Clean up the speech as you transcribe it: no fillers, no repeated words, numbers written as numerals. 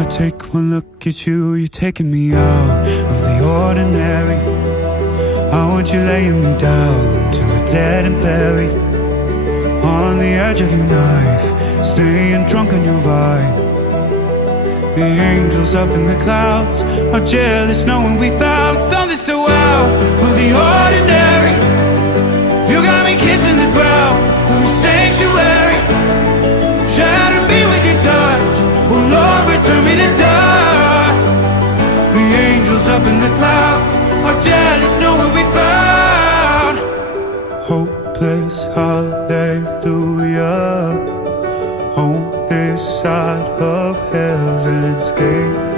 I take one look at you, you're taking me out of the ordinary. I want you laying me down till we're dead and buried, on the edge of your knife, staying drunk on your vine. The angels up in the clouds are jealous knowing we found something so out of the ordinary. You got me kissing the ground of a sanctuary, shatter me with your touch, oh Lord, return me to dust. The angels up in the clouds are jealous knowing we found hopeless, hallelujah, on this side of heaven's gate.